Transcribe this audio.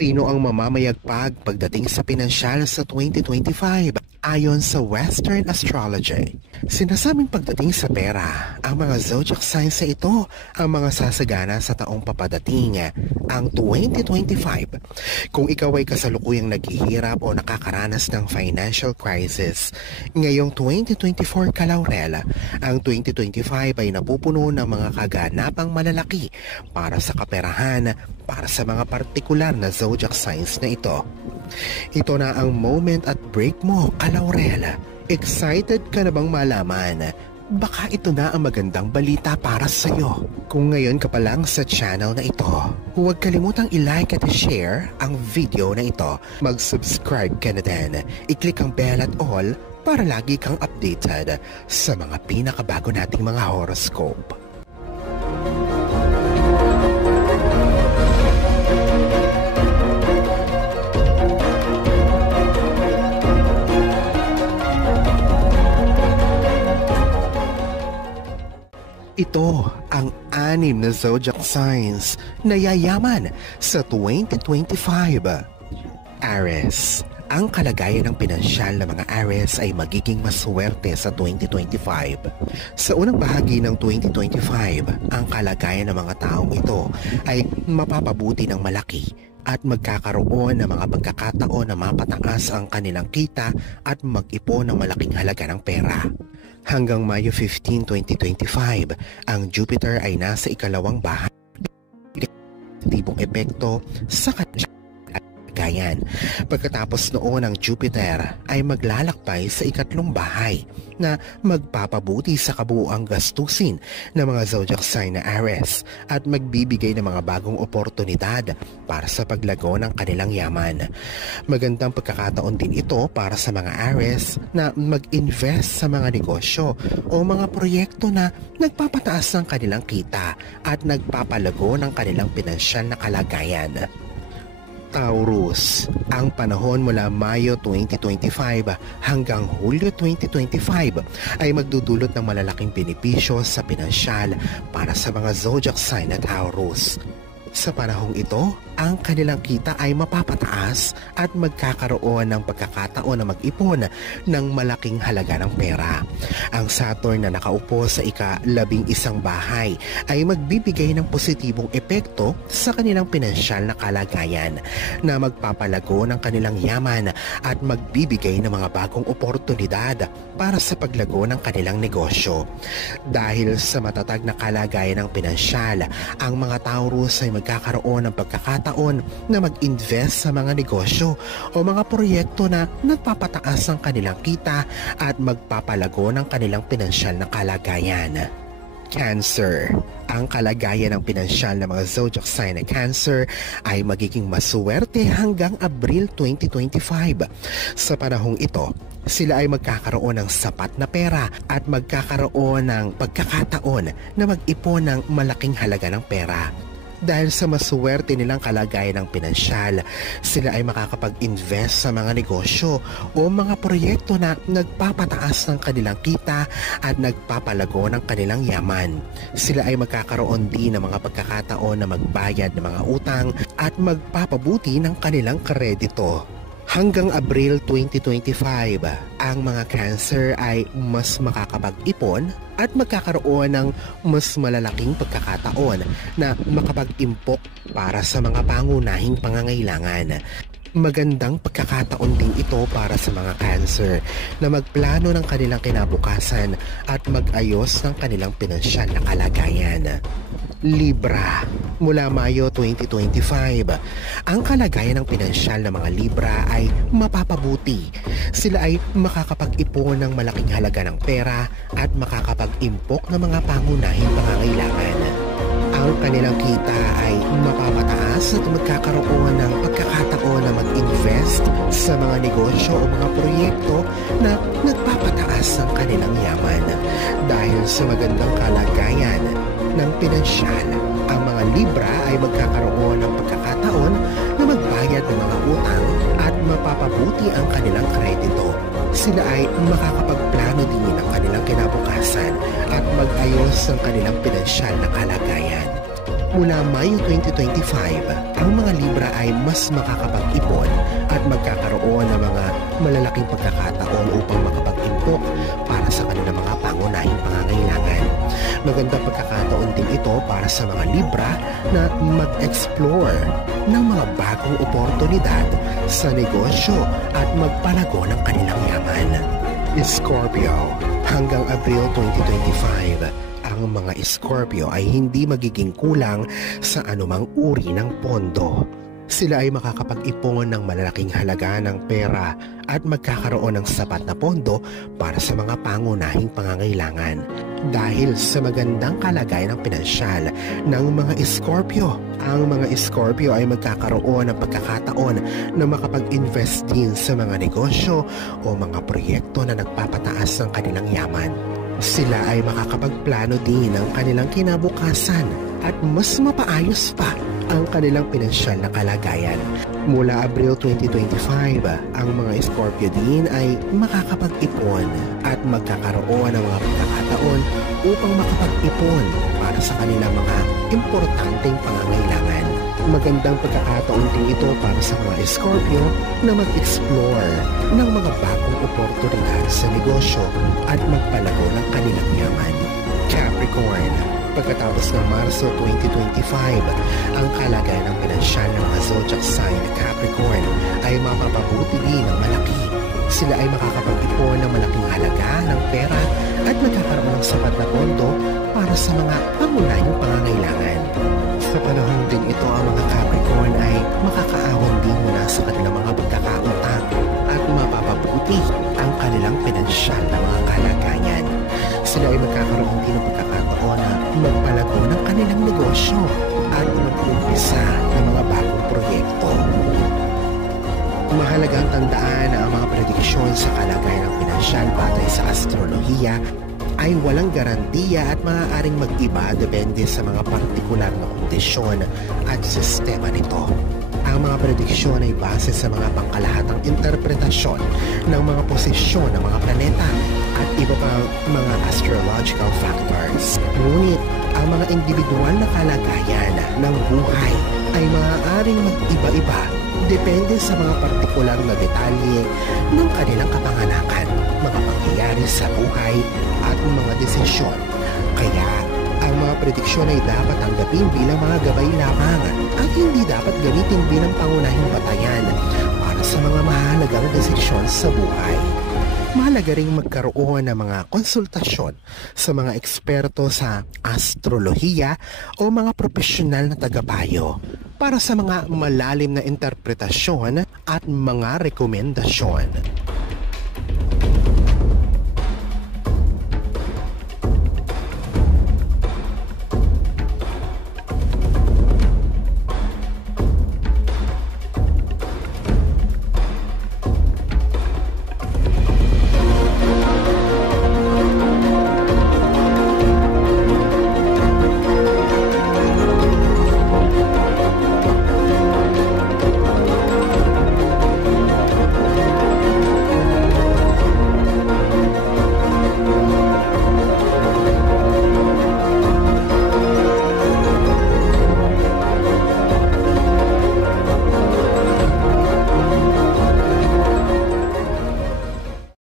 Sino ang mamamayagpag pagdating sa pinansyal sa 2025 ayon sa Western Astrology? Sinasabing pagdating sa pera, ang mga zodiac signs na ito ang mga sasagana sa taong papadating, ang 2025. Kung ikaw ay kasalukuyang naghihirap o nakakaranas ng financial crisis, ngayong 2024 Kalaurel, ang 2025 ay napupuno ng mga kaganapang malalaki para sa kaperahan, para sa mga partikular na zodiac signs na ito. Ito na ang moment at break mo, Kalaurel. Excited ka na bang malaman? Baka ito na ang magandang balita para sa iyo. Kung ngayon ka pa lang sa channel na ito, huwag kalimutang i-like at i-share ang video na ito. Mag-subscribe ka na din. I-click ang bell at all para lagi kang updated sa mga pinakabago nating mga horoscope. Ito ang 6 na zodiac signs na yayaman sa 2025. Aries. Ang kalagayan ng pinansyal ng mga Aries ay magiging maswerte sa 2025. Sa unang bahagi ng 2025, ang kalagayan ng mga taong ito ay mapapabuti ng malaki at magkakaroon ng mga pagkakataon na mapataas ang kanilang kita at mag-ipon ng malaking halaga ng pera. Hanggang Mayo 15, 2025, ang Jupiter ay nasa ikalawang bahay. Tibong epekto sa kalagayan. Pagkatapos noon, ang Jupiter ay maglalakbay sa ikatlong bahay na magpapabuti sa kabuuang gastusin ng mga zodiac sign na Aries at magbibigay ng mga bagong oportunidad para sa paglago ng kanilang yaman. Magandang pagkakataon din ito para sa mga Aries na mag-invest sa mga negosyo o mga proyekto na nagpapataas ng kanilang kita at nagpapalago ng kanilang pinansyal na kalagayan. Taurus. Ang panahon mula Mayo 2025 hanggang Hulyo 2025 ay magdudulot ng malalaking benepisyo sa pinansyal para sa mga zodiac sign na Taurus. Sa panahong ito, ang kanilang kita ay mapapataas at magkakaroon ng pagkakataon na mag-ipon ng malaking halaga ng pera. Ang Saturn na nakaupo sa ika-11 bahay ay magbibigay ng positibong epekto sa kanilang pinansyal na kalagayan na magpapalago ng kanilang yaman at magbibigay ng mga bagong oportunidad para sa paglago ng kanilang negosyo. Dahil sa matatag na kalagayan ng pinansyal, ang mga Taurus ay magkakaroon ng pagkakataon na mag-invest sa mga negosyo o mga proyekto na nagpapataas ng kanilang kita at magpapalago ng kanilang pinansyal na kalagayan. Cancer. Ang kalagayan ng pinansyal ng mga zodiac sign na Cancer ay magiging maswerte hanggang Abril 2025. Sa panahong ito, sila ay magkakaroon ng sapat na pera at magkakaroon ng pagkakataon na mag-ipon ng malaking halaga ng pera. Dahil sa maswerte nilang kalagayan ng pinansyal, sila ay makakapag-invest sa mga negosyo o mga proyekto na nagpapataas ng kanilang kita at nagpapalago ng kanilang yaman. Sila ay magkakaroon din ng mga pagkakataon na magbayad ng mga utang at magpapabuti ng kanilang kredito. Hanggang Abril 2025, ang mga Cancer ay mas makakapag-ipon at magkakaroon ng mas malalaking pagkakataon na makapag-impok para sa mga pangunahing pangangailangan. Magandang pagkakataon din ito para sa mga Cancer na magplano ng kanilang kinabukasan at mag-ayos ng kanilang pinansyal na kalagayan. Libra. Mula Mayo 2025, ang kalagayan ng pinansyal ng mga Libra ay mapapabuti. Sila ay makakapag-ipon ng malaking halaga ng pera at makakapag-impok ng mga pangunahing pangangailangan. Ang kanilang kita ay mapapataas at magkakaroon ng pagkakataon na mag-invest sa mga negosyo o mga proyekto na nagpapataas ng kanilang yaman. Dahil sa magandang kalagayan ng pinansyal, ang mga Libra ay magkakaroon ng pagkakataon na magbayad ng mga utang at mapapabuti ang kanilang kredito. Sila ay makakapagplano din ng kanilang kinabukasan at mag-ayos ng kanilang pinansyal na kalagayan. Mula Mayo 2025, ang mga Libra ay mas makakapag-ipon at magkakaroon ng mga malalaking pagkakataon upang makapag-impok para sa kanilang mga pangunahing pangangailangan. Magandang pagkakataon din ito para sa mga Libra na mag-explore ng mga bagong oportunidad sa negosyo at magpalago ng kanilang yaman. Scorpio, hanggang Abril 2025, ang mga Scorpio ay hindi magiging kulang sa anumang uri ng pondo. Sila ay makakapag-ipon ng malalaking halaga ng pera at magkakaroon ng sapat na pondo para sa mga pangunahing pangangailangan. Dahil sa magandang kalagayan ng pinansyal ng mga Scorpio, ang mga Scorpio ay magkakaroon ng pagkakataon na makapag-invest din sa mga negosyo o mga proyekto na nagpapataas ng kanilang yaman. Sila ay makakapagplano din ng kanilang kinabukasan at mas mapaayos pa ang kanilang pinansyal na kalagayan. Mula Abril 2025, ang mga Scorpio din ay makakapag-ipon at magkakaroon ng mga pagkakataon upang makapag-ipon para sa kanilang mga importanteng pangangailangan. Magandang pagkakataon din ito para sa mga Scorpio na mag-explore ng mga bagong oportunidad sa negosyo at magpalago ng kanilang yaman. Capricorn, pagkatapos ng Marso 2025, ang kalagayan ng pinansyal ng mga zodiac sign na Capricorn ay mapapabuti din ng malaki. Sila ay makakapag-ipon ng malaking halaga ng pera at magkakaroon ng sapat na pondo para sa mga pangunahing pangangailangan. Sa panahon din ito, ang mga Capricorn ay makakaahon din mula sa kanilang mga pagkakautang at mapapabuti ang kanilang pinansyal na mga kalagayan. Sila ay magkakaroon din ng pagkakataon na magpalago ng kanilang negosyo at mag-umpisa ng mga bagong proyekto. Mahalagang tandaan na ang mga prediksyon sa kalagayan ng pinansyal batay sa astrolohiya ay walang garantiya at maaaring mag-iba depende sa mga partikular na kondisyon at sistema nito. Ang mga prediksyon ay base sa mga pangkalahatang interpretasyon ng mga posisyon ng mga planeta at iba pang mga astrological factors. Ngunit, ang mga individual na kalagayan ng buhay ay maaaring mag-iba-iba depende sa mga partikular na detalye ng kanilang kapanganakan, mga pangyayari sa buhay at mga desisyon. Kaya, ang mga prediksyon ay dapat tanggapin bilang mga gabay lamang at hindi dapat gamitin bilang pangunahing batayan para sa mga mahalagang desisyon sa buhay. Mahalaga ring magkaroon ng mga konsultasyon sa mga eksperto sa astrolohiya o mga profesional na tagapayo para sa mga malalim na interpretasyon at mga rekomendasyon.